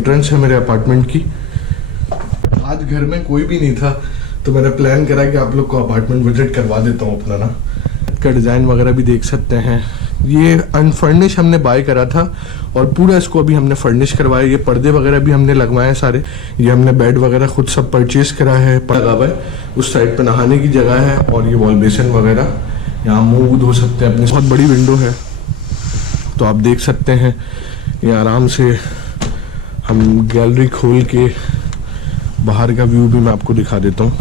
Entrance है मेरे apartment की। आज घर में कोई भी नहीं था तो मैंने प्लान करा कि आप लोग को अपार्टमेंट विजिट करवा देता हूँ अपना ना। का डिज़ाइन वगैरह भी देख सकते हैं। ये अनफर्निश हमने बाय करा था और पूरा इसको अभी हमने फर्निश करवाया। ये पर्दे वगैरह भी हमने लगवाए सारे। ये हमने बेड वगैरह खुद सब परचेज करा है। लगा हुआ है, उस साइड पे नहाने की जगह है और ये वॉल बेसिन वगैरह, यहाँ मुंह धो सकते हैं अपने। बहुत बड़ी विंडो है तो आप देख सकते हैं। ये आराम से हम गैलरी खोल के बाहर का व्यू भी मैं आपको दिखा देता हूँ।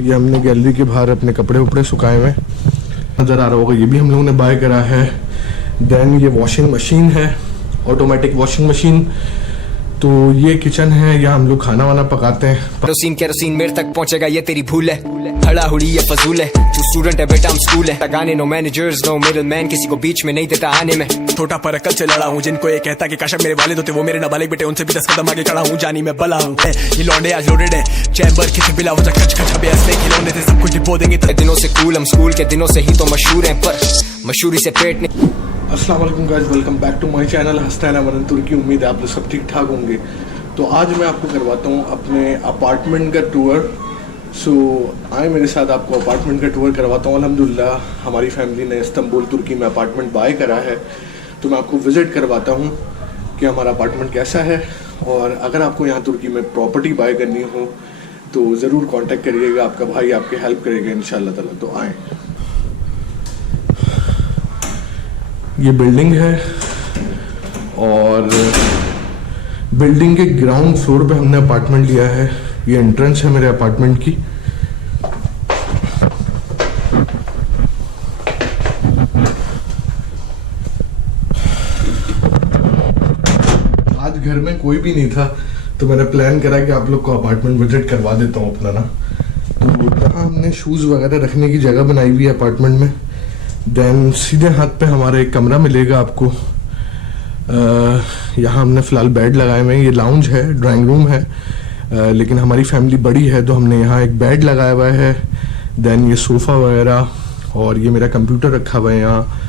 ये हमने गैलरी के बाहर अपने कपड़े वपड़े सुखाए हुए नज़र आ रहा होगा। ये भी हम लोगों ने बाय करा है। देन ये वॉशिंग मशीन है, ऑटोमेटिक वॉशिंग मशीन। तो ये किचन है, यहाँ हम लोग खाना वाना पकाते हैं। केरोसिन मेरे तक पहुंचेगा ये तेरी भूल है। हड़ा हुड़ी ये फजूल है। तू स्टूडेंट है बेटा हम स्कूल है। लगाने no managers no middle man, किसी को बीच में नहीं देता आने में। छोटा पर अकल से लड़ा हूँ, जिनको ये कहता कि काश मेरे वालिद होते वो मेरे नाबालिग बेटे, उनसे भी 10 कदम आगे खड़ा हूँ। जानी मैं बला हूँ। ये लौंडे आज लोडेड है, चैम्बर किसी बिला वो खच खच हबे असले खिलौने थे, सब कुछ डिपो देंगे। दिनों से कूल हम स्कूल के दिनों से ही तो मशहूर हैं, पर मशहूरी से पेट नहीं। अस्सलाम वालेकुम guys, welcome back to my channel हस्तान अमरन तुर्की। उम्मीद है आप लोग सब ठीक ठाक होंगे। तो आज मैं आपको करवाता हूँ अपने अपार्टमेंट का टूर। सो आए मेरे साथ, आपको अपार्टमेंट का टूर करवाता हूँ। अल्हम्दुलिल्लाह हमारी फैमिली ने इस्तांबुल तुर्की में अपार्टमेंट बाय करा है, तो मैं आपको विज़िट करवाता हूँ कि हमारा अपार्टमेंट कैसा है। और अगर आपको यहाँ तुर्की में प्रॉपर्टी बाय करनी हो तो ज़रूर कांटेक्ट करिएगा, आपका भाई आपकी हेल्प करेगा इंशाल्लाह ताला। तो आए, ये बिल्डिंग है और बिल्डिंग के ग्राउंड फ्लोर पे हमने अपार्टमेंट लिया है। ये एंट्रेंस है मेरे अपार्टमेंट की। आज घर में कोई भी नहीं था तो मैंने प्लान करा कि आप लोग को अपार्टमेंट विजिट करवा देता हूँ अपना ना। तो यहाँ हमने शूज़ वगैरह रखने की जगह बनाई हुई है अपार्टमेंट में। देन सीधे हाथ पे हमारा एक कमरा मिलेगा आपको। यहाँ हमने फ़िलहाल बेड लगाए हुए हैं। ये लाउंज है, ड्राइंग रूम है, लेकिन हमारी फैमिली बड़ी है तो हमने यहाँ एक बेड लगाया हुआ है। देन ये सोफ़ा वगैरह और ये मेरा कंप्यूटर रखा हुआ है यहाँ।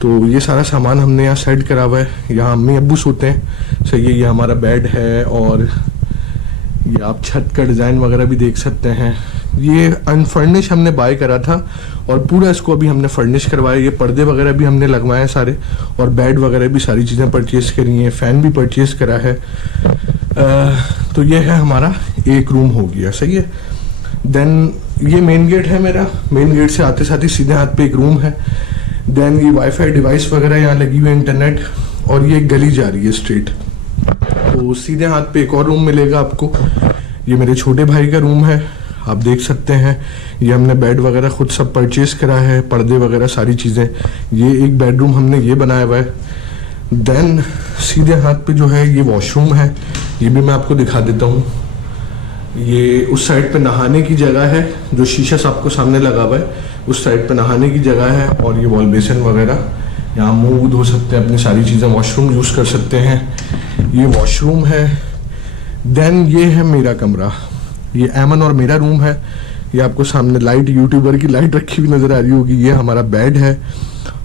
तो ये सारा सामान हमने यहाँ सेट करा हुआ है। यहाँ अम्मी अब्बू सोते हैं, सही है। ये हमारा बेड है और ये आप छत का डिज़ाइन वगैरह भी देख सकते हैं। ये अनफर्निश हमने बाय करा था और पूरा इसको अभी हमने फर्निश करवाया। ये पर्दे वगैरह भी हमने लगवाए सारे और बेड वगैरह भी सारी चीज़ें परचेज़ करी हैं। फ़ैन भी परचेज़ करा है। तो ये है हमारा एक रूम हो गया, सही है। देन ये मेन गेट है मेरा। मेन गेट से आते साथ ही सीधे हाथ पे एक रूम है। देन ये वाईफाई डिवाइस वगैरह यहाँ लगी हुई है, इंटरनेट। और ये एक गली जा रही है स्ट्रेट, तो सीधे हाथ पे एक और रूम मिलेगा आपको। ये मेरे छोटे भाई का रूम है, आप देख सकते हैं। ये हमने बेड वगैरह खुद सब परचेज करा है, पर्दे वगैरह सारी चीज़ें। ये एक बेडरूम हमने ये बनाया हुआ है। देन सीधे हाथ पे जो है ये वॉशरूम है, ये भी मैं आपको दिखा देता हूँ। ये उस साइड पे नहाने की जगह है, जो शीशा आपको सामने लगा हुआ है, उस साइड पे नहाने की जगह है। और ये वॉल बेसिन वगैरह, यहाँ मुँह धो सकते हैं अपनी सारी चीज़ें, वॉशरूम यूज़ कर सकते हैं। ये वॉशरूम है। देन ये है मेरा कमरा, ये एमन और मेरा रूम है। ये आपको सामने लाइट, यूट्यूबर की लाइट रखी हुई नज़र आ रही होगी। ये हमारा बेड है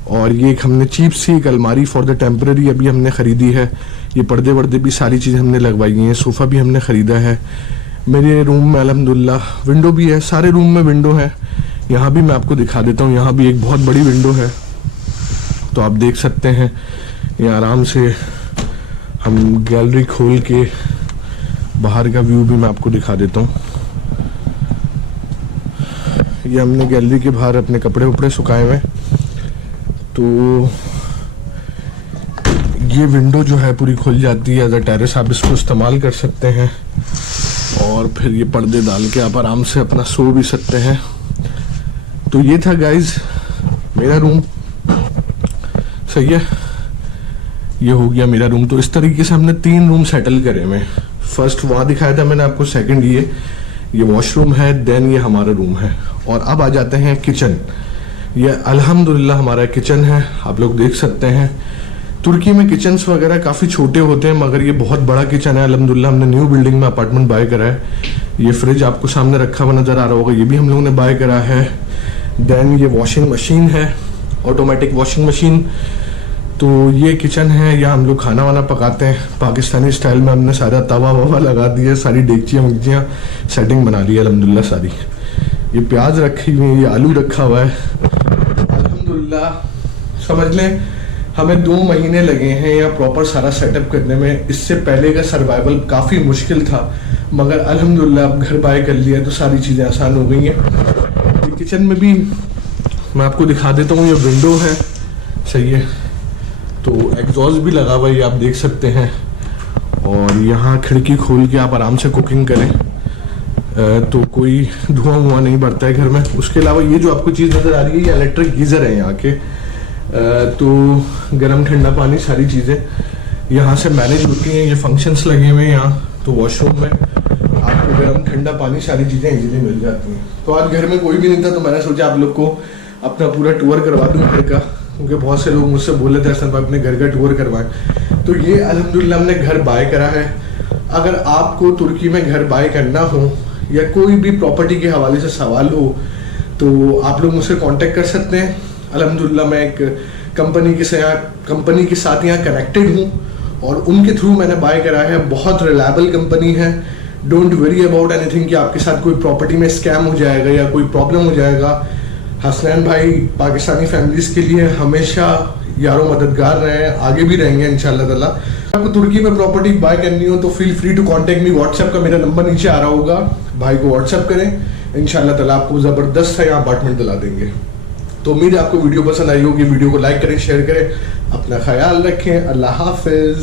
और ये एक हमने चीप सी एक अलमारी फॉर द टेम्पररी अभी हमने ख़रीदी है। ये पर्दे वर्दे भी सारी चीज़ें हमने लगवाई हैं। सोफ़ा भी हमने ख़रीदा है। मेरे रूम में अल्हम्दुलिल्लाह विंडो भी है, सारे रूम में विंडो है। यहाँ भी मैं आपको दिखा देता हूँ, यहाँ भी एक बहुत बड़ी विंडो है, तो आप देख सकते हैं। ये आराम से हम गैलरी खोल के बाहर का व्यू भी मैं आपको दिखा देता हूँ। ये हमने गैलरी के बाहर अपने कपड़े वपड़े सुखाए हुए। तो ये विंडो जो है पूरी खुल जाती है एज अ टेरेस, आप इसको इस्तेमाल कर सकते हैं। और फिर ये पर्दे डाल के आप आराम से अपना सो भी सकते हैं। तो ये था गाइज मेरा रूम, सही है। ये हो गया मेरा रूम। तो इस तरीके से हमने 3 रूम सेटल करे हुए। फर्स्ट वहाँ दिखाया था मैंने आपको, सेकंड ये वॉशरूम है, देन ये हमारा रूम है। और अब आ जाते हैं किचन। ये अल्हम्दुलिल्लाह हमारा किचन है, आप लोग देख सकते हैं। तुर्की में किचन्स वगैरह काफ़ी छोटे होते हैं, मगर ये बहुत बड़ा किचन है अल्हम्दुलिल्लाह। हमने न्यू बिल्डिंग में अपार्टमेंट बाय करा है। ये फ्रिज आपको सामने रखा हुआ नज़र आ रहा होगा, ये भी हम लोगों ने बाय करा है। देन ये वॉशिंग मशीन है, ऑटोमेटिक वॉशिंग मशीन। तो ये किचन है, यहाँ हम लोग खाना वाना पकाते हैं पाकिस्तानी स्टाइल में। हमने सारा तवा ववा लगा दिया, सारी डेगचियाँ वगचियाँ सेटिंग बना ली है अल्हम्दुलिल्लाह सारी। ये प्याज रखी हुई है, ये आलू रखा हुआ है अल्हम्दुलिल्लाह। समझ लें हमें 2 महीने लगे हैं यहाँ प्रॉपर सारा सेटअप करने में। इससे पहले का सर्वाइवल काफ़ी मुश्किल था, मगर अल्हम्दुलिल्लाह अब घर बाय कर लिया तो सारी चीज़ें आसान हो गई हैं। किचन में भी मैं आपको दिखा देता हूँ, ये विंडो है सही है, तो एग्जॉस्ट भी लगा हुआ है, ये आप देख सकते हैं। और यहाँ खिड़की खोल के आप आराम से कुकिंग करें तो कोई धुआं वुआं नहीं बढ़ता है घर में। उसके अलावा ये जो आपको चीज़ नज़र आ रही है ये इलेक्ट्रिक गीज़र है यहाँ के, तो गर्म ठंडा पानी सारी चीज़ें यहाँ से मैनेज होती हैं। ये फंक्शंस लगे हुए हैं यहाँ, तो वॉशरूम में आपको गर्म ठंडा पानी सारी चीज़ें इजीली मिल जाती हैं। तो आज घर में कोई भी नहीं था, तो मैंने सोचा आप लोग को अपना पूरा टूर करवा दूँ घर का, क्योंकि बहुत से लोग मुझसे बोले थे असल में अपने घर का टूर करवाएं। तो ये अल्हम्दुलिल्लाह हमने घर बाय करा है। अगर आपको तुर्की में घर बाय करना हो या कोई भी प्रॉपर्टी के हवाले से सवाल हो तो आप लोग मुझसे कांटेक्ट कर सकते हैं। अल्हम्दुलिल्लाह मैं एक कंपनी के साथ यहाँ कनेक्टेड हूँ और उनके थ्रू मैंने बाय करा है। बहुत रिलायबल कंपनी है। डोंट वरी अबाउट एनीथिंग कि आपके साथ कोई प्रॉपर्टी में स्कैम हो जाएगा या कोई प्रॉब्लम हो जाएगा। हसनैन भाई पाकिस्तानी फैमिलीज के लिए हमेशा यारों मददगार रहे हैं, आगे भी रहेंगे इंशाल्लाह ताला। आपको तुर्की में प्रॉपर्टी बाय करनी हो तो feel free to contact me. WhatsApp का मेरा नंबर नीचे आ रहा होगा, भाई को व्हाट्सएप करें, इंशाल्लाह ताला आपको ज़बरदस्त है यहाँ अपार्टमेंट दिला देंगे। तो उम्मीद है आपको वीडियो पसंद आई होगी। वीडियो को लाइक करें, शेयर करें, अपना ख्याल रखें। अल्लाह हाफिज।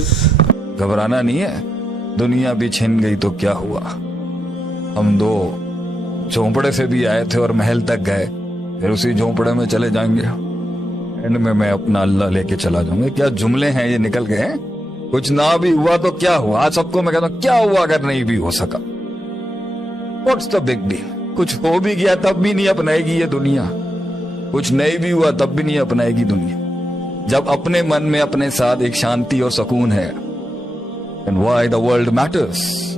घबराना नहीं है, दुनिया भी छिन गई तो क्या हुआ। हम 2 झोंपड़े से भी आए थे और महल तक गए, फिर उसी झोंपड़े में चले जाएंगे। एंड में मैं अपना अल्लाह लेके चला जाऊंगा। क्या जुमले हैं ये निकल गए। कुछ ना भी हुआ तो क्या हुआ। आज सबको मैं कहता हूँ क्या हुआ अगर नहीं भी हो सका, व्हाट्स द बिग डील। कुछ हो भी गया तब भी नहीं अपनाएगी ये दुनिया, कुछ नहीं भी हुआ तब भी नहीं अपनाएगी दुनिया। जब अपने मन में अपने साथ एक शांति और सुकून है, and why the world matters.